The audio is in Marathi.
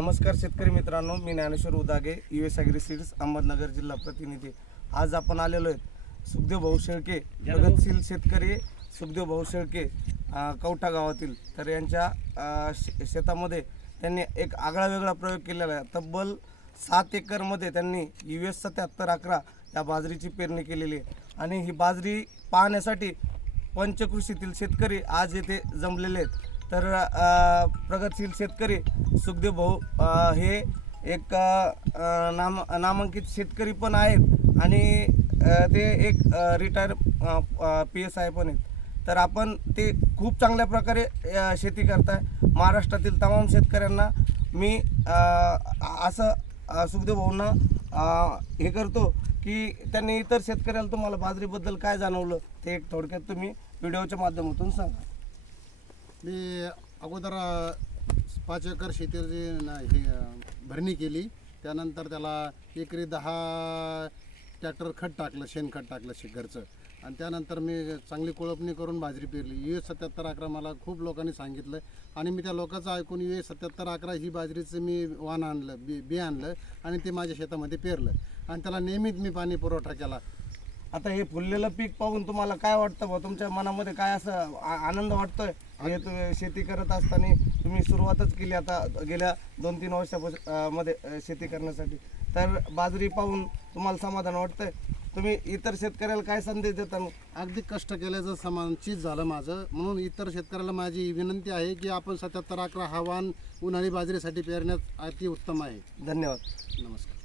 नमस्कार शेतकरी मित्रांनो, मी Dnyaneshwar Udage, US agri seeds Ahmednagar जिल्हा प्रतिनिधी। आज आपण आलेलो आहेत सुखदेव भाऊ शेळके, प्रगतशील शेतकरी सुखदेव भाऊ शेळके कवठा गावातील। तर यांच्या शेतामध्ये त्यांनी एक आगळा वेगळा प्रयोग केलेला आहे। तब्बल 7 एकरमध्ये त्यांनी US 7711 या बाजरीची पेरणी केलेली आहे आणि ही बाजरी पाहण्यासाठी पंचकृषीतील शेतकरी आज येथे जमलेले आहेत। तर प्रगतशील शेतकरी सुखदेव भाऊ हे एक नामांकित शेतकरी पण आहेत आणि ते एक रिटायर PSI पण आहेत। तर आपण ते खूप चांगल्या प्रकारे शेती करताय। महाराष्ट्रातील तमाम शेतकऱ्यांना मी असं सुखदेव भाऊंना हे करतो की त्यांनी इतर शेतकऱ्याला तुम्हाला बाजरीबद्दल काय जाणवलं ते एक थोडक्यात तुम्ही व्हिडिओच्या माध्यमातून सांगा। मी अगोदर 5 एकर शेतीची हे भरणी केली, त्यानंतर त्याला एकरी 10 ट्रॅक्टर खत टाकलं, शेणखत टाकलं घरचं, आणि त्यानंतर मी चांगली कोळपणी करून बाजरी पेरली। US 7711 मला खूप लोकांनी सांगितलं आणि मी त्या लोकांचं ऐकून US 7711 ही बाजरीचं मी वाण आणलं, बी आणलं आणि ते माझ्या शेतामध्ये पेरलं आणि त्याला नियमित मी पाणी पुरवठा केला। आता हे फुललेलं पीक पाहून तुम्हाला काय वाटतं बा? तुमच्या मनामध्ये काय असं आनंद वाटतोय? हे तुम्ही शेती करत असताना तुम्ही सुरुवातच केली आता गेल्या 2-3 वर्षामध्ये शेती करण्यासाठी, तर बाजरी पाहून तुम्हाला समाधान वाटतंय? तुम्ही इतर शेतकऱ्याला काय संदेश देता? अगदी कष्ट केल्याचं समानचित झालं माझं, म्हणून इतर शेतकऱ्याला माझी विनंती आहे की आपण 7711 हा वाण उन्हाळी बाजरीसाठी पेरण्यात अति उत्तम आहे। धन्यवाद, नमस्कार।